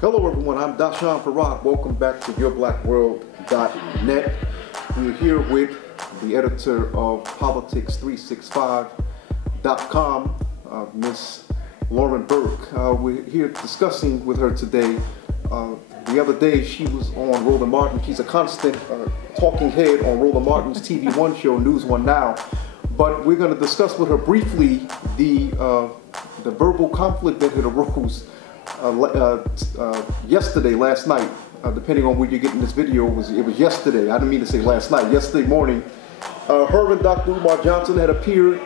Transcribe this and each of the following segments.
Hello everyone, I'm Dashan Farad. Welcome back to YourBlackWorld.net. We're here with the editor of Politics365.com, Miss Lauren Burke. We're here discussing with her today. The other day she was on Roland Martin. She's a constant talking head on Roland Martin's TV One show, News One Now. But we're going to discuss with her briefly the verbal conflict that had arose last night, depending on where you're getting this video. It was yesterday. I didn't mean to say last night. Yesterday morning, her and Dr. Umar Johnson had appeared,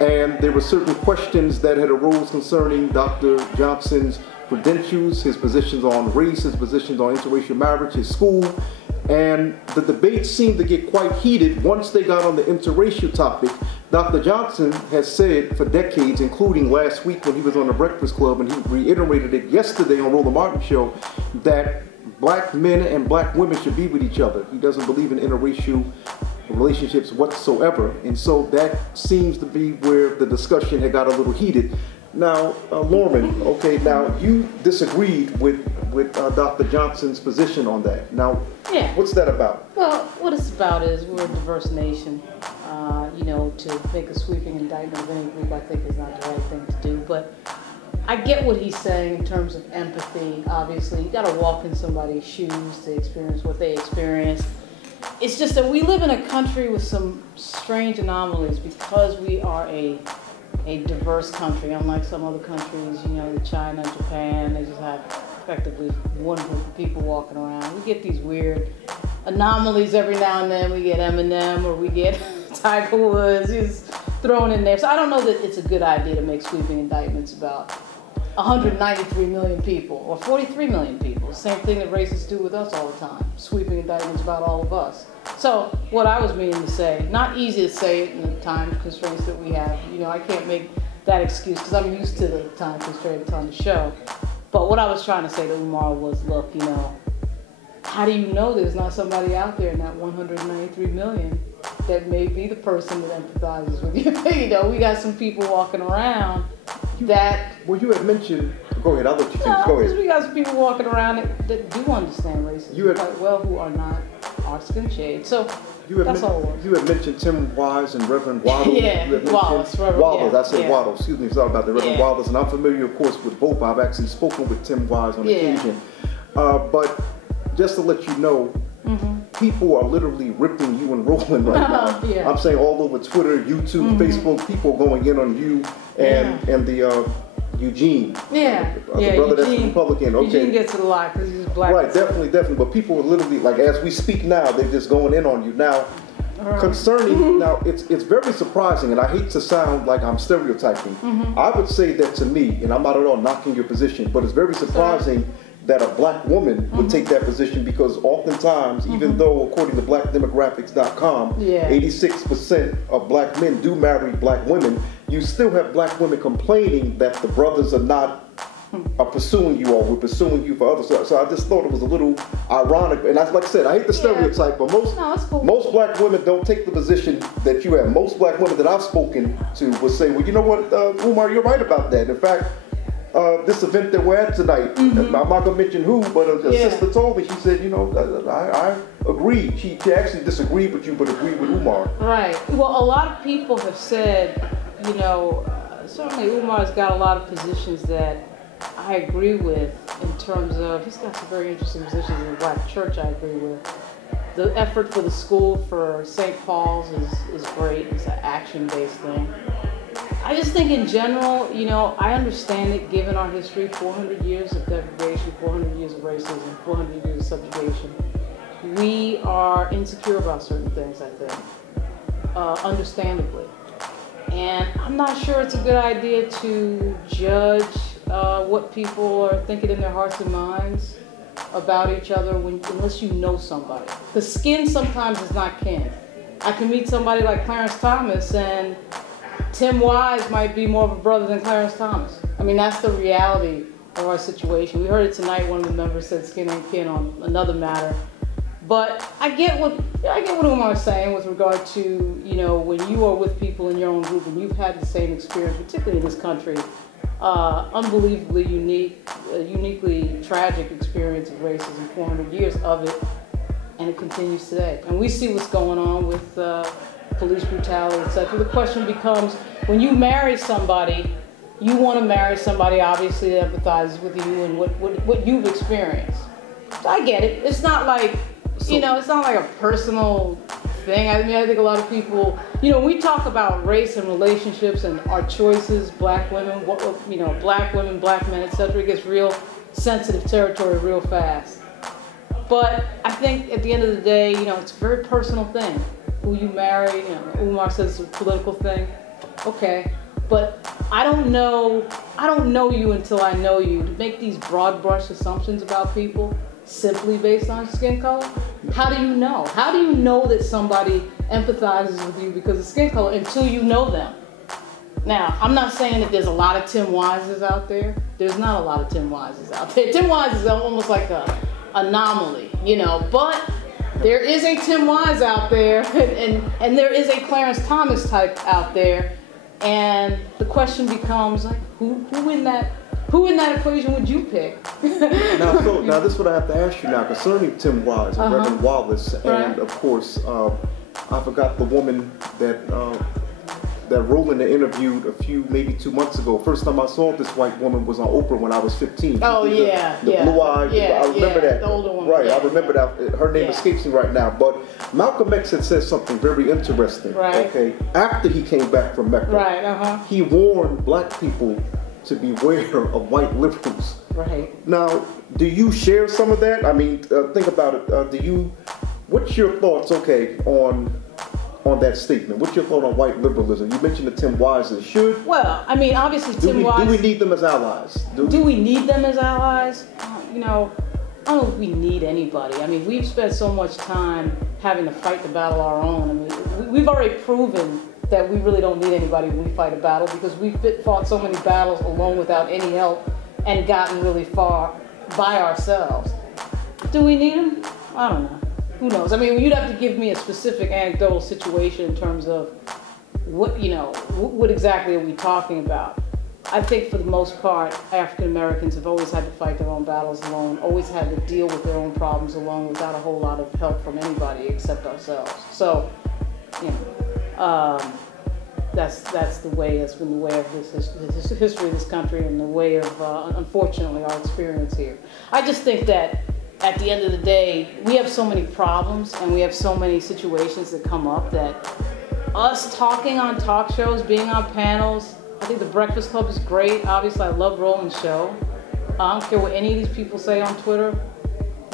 and there were certain questions that had arose concerning Dr. Johnson's credentials, his positions on race, his positions on interracial marriage, his school, and the debate seemed to get quite heated once they got on the interracial topic. Dr. Johnson has said for decades, including last week when he was on the Breakfast Club, and he reiterated it yesterday on Roland Martin show, that black men and black women should be with each other. He doesn't believe in interracial relationships whatsoever. And so that seems to be where the discussion had got a little heated. Now, Lauren, okay, now you disagreed with Dr. Johnson's position on that. Now, yeah. What's that about? Well, what it's about is we're a diverse nation. To make a sweeping indictment of any group, I think is not the right thing to do. But I get what he's saying in terms of empathy. Obviously, you got to walk in somebody's shoes to experience what they experience. It's just that we live in a country with some strange anomalies because we are a diverse country, unlike some other countries, China, Japan, they just have effectively one group of people walking around. We get these weird anomalies every now and then. We get Eminem or we get Tiger Woods is thrown in there. So I don't know that it's a good idea to make sweeping indictments about 193 million people or 43 million people. Same thing that racists do with us all the time, sweeping indictments about all of us. So what I was meaning to say, not easy to say in the time constraints that we have. I can't make that excuse because I'm used to the time constraints on the show. But what I was trying to say to Umar was, look, how do you know there's not somebody out there in that 193 million that may be the person that empathizes with you? We got some people walking around that... Well, you had mentioned... Go ahead, I'll let you finish. Go ahead. We got some people walking around that do understand racism quite well, who are not our skin shade. So that's all it was. You had mentioned Tim Wise and Reverend Waddle. Yeah, Wallace. Waddle, I said Waddle. Excuse me, sorry about that. Reverend Wallace. And I'm familiar, of course, with both. I've actually spoken with Tim Wise on occasion. But just to let you know, people are literally ripping you and Roland right now. I'm saying all over Twitter, YouTube, Facebook, people going in on you and the Eugene. The brother that's Republican. Okay. Eugene gets it a lot because he's black. Right, definitely. But people are literally, like, as we speak now, they're just going in on you. Now, concerning, now, it's very surprising, and I hate to sound like I'm stereotyping. I would say that to me, and I'm not at all knocking your position, but it's very surprising that a black woman would take that position, because oftentimes, even though according to blackdemographics.com, 86% of black men do marry black women, you still have black women complaining that the brothers are not pursuing you, or we're pursuing you for others. So I just thought it was a little ironic. And like I said, I hate the stereotype, but most black women don't take the position that you have. Most black women that I've spoken to will say, well, you know what, Umar, you're right about that. In fact, this event that we're at tonight, I'm not going to mention who, but a sister told me, she said, I agree. She actually disagreed with you, but agreed with Umar. Right. Well, a lot of people have said, certainly Umar's got a lot of positions that I agree with in terms of, he's got some very interesting positions in the black church I agree with. The effort for the school for St. Paul's is great. It's an action-based thing. I just think in general, I understand it given our history, 400 years of degradation, 400 years of racism, 400 years of subjugation. We are insecure about certain things, I think, understandably. And I'm not sure it's a good idea to judge what people are thinking in their hearts and minds about each other unless you know somebody. The skin sometimes is not kin. I can meet somebody like Clarence Thomas, and Tim Wise might be more of a brother than Clarence Thomas. I mean, that's the reality of our situation. We heard it tonight, one of the members said skin ain't kin on another matter. But I get what Umar is saying with regard to, you know, when you are with people in your own group and you've had the same experience, particularly in this country, unbelievably uniquely tragic experience of racism, 400 years of it, and it continues today. And we see what's going on with police brutality, etc. The question becomes, when you marry somebody, you want to marry somebody obviously that empathizes with you and what you've experienced. So I get it. It's not like, you know, it's not like a personal thing. I mean, I think a lot of people, you know, we talk about race and relationships and our choices, black women, you know, black women, black men, etc. It gets real sensitive territory real fast. But I think at the end of the day, you know, it's a very personal thing. Who you marry, you know, Umar says it's a political thing. Okay. But I don't know you until I know you. To make these broad brush assumptions about people simply based on skin color, how do you know? How do you know that somebody empathizes with you because of skin color until you know them? Now, I'm not saying that there's a lot of Tim Wises out there. There's not a lot of Tim Wises out there. Tim Wise is almost like an anomaly, you know, but there is a Tim Wise out there, and there is a Clarence Thomas type out there. And the question becomes, like, who in that equation would you pick? now this is what I have to ask you now concerning Tim Wise and Reverend Wallace, and of course, I forgot the woman that Roland interviewed maybe 2 months ago. First time I saw this white woman was on Oprah when I was 15. Oh yeah, the blue eyes. Yeah, I remember that. The older woman. Right, yeah. I remember that. Her name escapes me right now. But Malcolm X had said something very interesting. Right. Okay. After he came back from Mecca. Right. He warned black people to beware of white liberals. Right. Now, do you share some of that? I mean, think about it. What's your thoughts? Okay, on that statement. What's your thought on white liberalism? You mentioned the Tim Wises. Well, I mean, obviously Tim Wise. Do we need them as allies? Do we need them as allies? You know, I don't know if we need anybody. I mean, we've spent so much time having to fight the battle our own. I mean, we've already proven that we really don't need anybody when we fight a battle because we've fought so many battles alone without any help and gotten really far by ourselves. Do we need them? I don't know. Who knows? I mean, you'd have to give me a specific anecdotal situation in terms of what, you know, what exactly are we talking about? I think for the most part, African Americans have always had to fight their own battles alone, always had to deal with their own problems alone without a whole lot of help from anybody except ourselves. So, you know, that's the way, that's been the way of this history of this country and the way of, unfortunately, our experience here. I just think that at the end of the day, we have so many problems and we have so many situations that come up that us talking on talk shows, being on panels, I think the Breakfast Club is great. Obviously, I love Roland's show. I don't care what any of these people say on Twitter.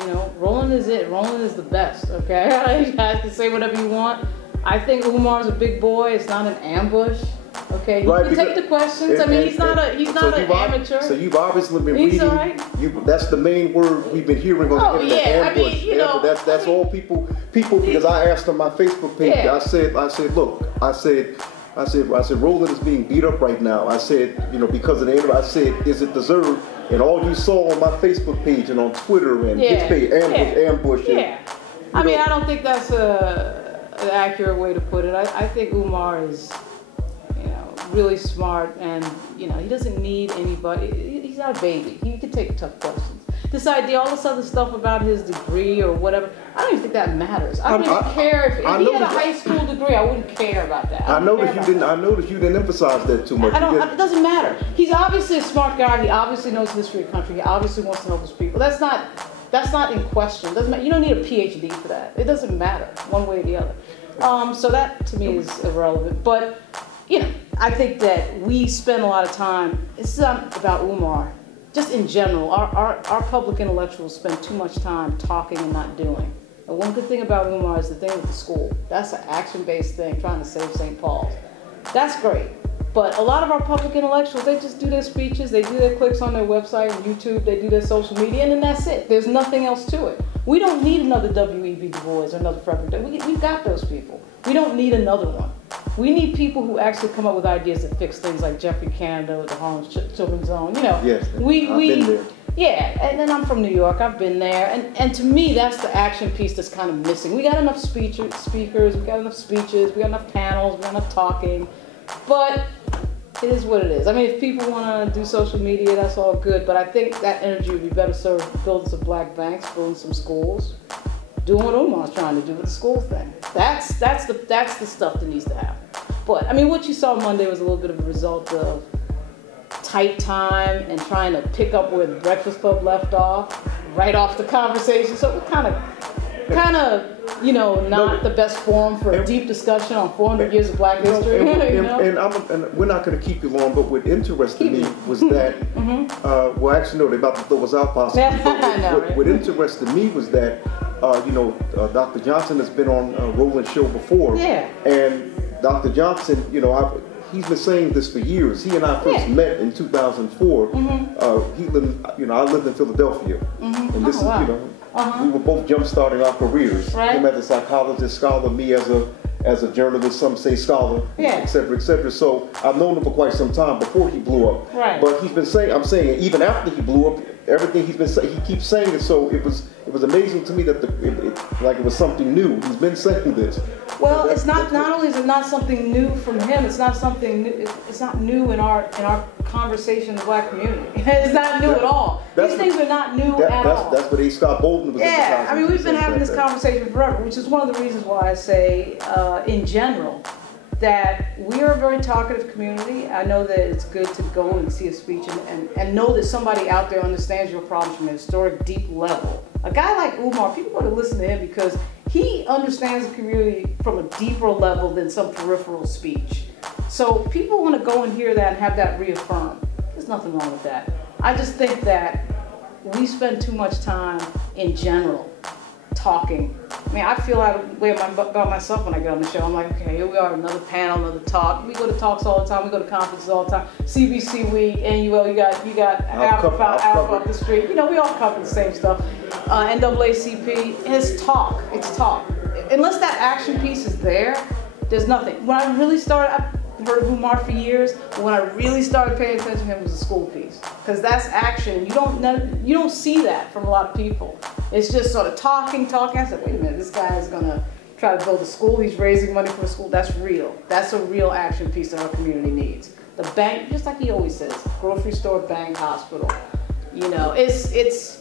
You know, Roland is it. Roland is the best, okay? You guys can say whatever you want. I think Umar's a big boy. It's not an ambush. Okay, he can take the questions. I mean, he's not an amateur. So you've obviously been reading. Right. That's the main word we've been hearing on the internet. Yeah. Ambush. I mean, you know, that's all people. Because I asked on my Facebook page. Yeah. I said, look, I said, Roland is being beat up right now. I said, you know, because of the interview. I said, is it deserved? And all you saw on my Facebook page and on Twitter and his page, ambush. Yeah. I mean, I don't think that's an accurate way to put it. I think Umar is, you know, really smart, and you know, he doesn't need anybody. He's not a baby. He can take tough questions. This idea, all this other stuff about his degree or whatever, I don't even think that matters. I don't even care if he had a high school degree. I wouldn't care about that. I noticed you didn't emphasize that too much. It doesn't matter. He's obviously a smart guy. He obviously knows the history of the country. He obviously wants to help his people. That's not in question. It doesn't matter. You don't need a PhD for that. It doesn't matter one way or the other. So that to me is irrelevant. But you know, I think that we spend a lot of time. It's not about Umar. Just in general, our public intellectuals spend too much time talking and not doing. And one good thing about Umar is the thing with the school. That's an action-based thing, trying to save St. Paul's. That's great. But a lot of our public intellectuals, they just do their speeches, they do their clicks on their website and YouTube, they do their social media, and then that's it. There's nothing else to it. We don't need another W.E.B. Du Bois or another Frederick. We've got those people. We don't need another one. We need people who actually come up with ideas that fix things like Jeffrey Canada with the Harlem Children's Zone. You know, yes, Yeah, and then I'm from New York. I've been there, and to me, that's the action piece that's kind of missing. We got enough speakers, we got enough speeches, we got enough panels, we got enough talking, but it is what it is. I mean, if people want to do social media, that's all good, but I think that energy would be better served building some black banks, building some schools, doing what Umar's trying to do with the school thing. That's the stuff that needs to happen. But I mean, what you saw Monday was a little bit of a result of tight time and trying to pick up where the Breakfast Club left off, right off the conversation. So it kind of, you know, not the best forum for a deep discussion on 400 years of black history. And we're not going to keep you long, but what interested me was that, well, actually, no, they're about to throw us out possibly. What interested me was that, you know, Dr. Johnson has been on Roland's show before. Yeah. And Dr. Johnson, you know, he's been saying this for years. He and I first met in 2004. He lived, you know, I lived in Philadelphia, and this is, you know, we were both jump-starting our careers. Right. Him as a psychologist, scholar, me as a journalist, some say scholar, et cetera, et cetera. So I've known him for quite some time before he blew up. Right. But he's been saying, I'm saying, even after he blew up, everything he's been saying, he keeps saying it. So it was amazing to me that it was something new. He's been saying this. Well, it's not only is it not something new from him, it's not something new, it's not new in our conversation in the black community. It's not new at all. These things are not new at all. That's what A. Scott Bolden was emphasizing. Yeah, I mean, we've been having this conversation forever, which is one of the reasons why I say, in general, that we are a very talkative community. I know that it's good to go and see a speech and know that somebody out there understands your problems from a historic, deep level. A guy like Umar, people want to listen to him because he understands the community from a deeper level than some peripheral speech. So people want to go and hear that and have that reaffirmed. There's nothing wrong with that. I just think that we spend too much time in general talking. I mean, I feel that way about myself when I get on the show. I'm like, okay, here we are, another panel, another talk. We go to talks all the time. We go to conferences all the time. CBC Week, NUL, you got Alpha up the street. You know, we all cover the same stuff. NAACP, and it's talk. It's talk. Unless that action piece is there, there's nothing. When I really started, I've heard of Umar for years, but when I really started paying attention to him was the school piece. Because that's action. You don't see that from a lot of people. It's just sort of talking. I said, wait a minute, this guy is going to try to build a school. He's raising money for a school. That's real. That's a real action piece that our community needs. The bank, just like he always says, grocery store, bank, hospital. You know, it's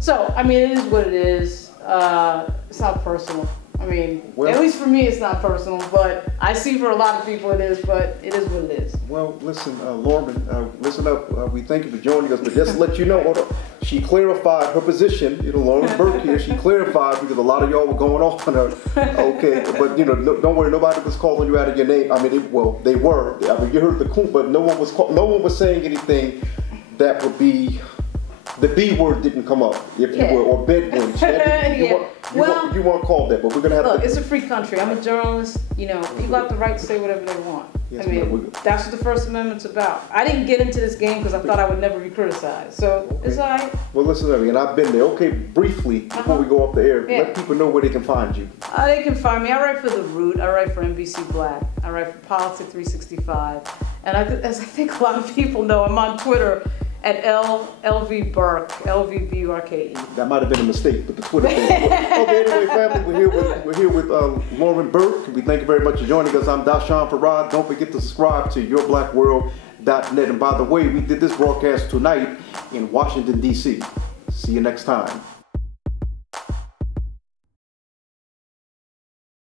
so, I mean, it is what it is. It's not personal. I mean, at least for me, it's not personal, but I see for a lot of people it is, but it is what it is. Well, listen, Lauren, listen up. We thank you for joining us, but just to let you know, she clarified her position. You know, Lauren Burke here, she clarified because a lot of y'all were going off on her. Okay, but you know, don't worry, nobody was calling you out of your name. I mean, they were. I mean, you heard the cool, but no one was saying anything that would be. The B word didn't come up, if you will, or bedwin. You weren't called that, but we're gonna have look, it's a free country. I'm a journalist. You know, people have the right to say whatever they want. Yes, I mean, that's what the First Amendment's about. I didn't get into this game because I thought I would never be criticized. So it's all right. Well, listen to me, and I've been there. Okay, briefly, before we go off the air, let people know where they can find you. They can find me. I write for The Root. I write for NBC Black. I write for Politics 365. And as I think a lot of people know, I'm on Twitter at LV Burke, LVBURKE. That might have been a mistake, but the Twitter thing. Okay, anyway, family, we're here with Lauren Burke. We thank you very much for joining us. I'm Dashawn Farad. Don't forget to subscribe to yourblackworld.net. And by the way, we did this broadcast tonight in Washington, D.C. See you next time.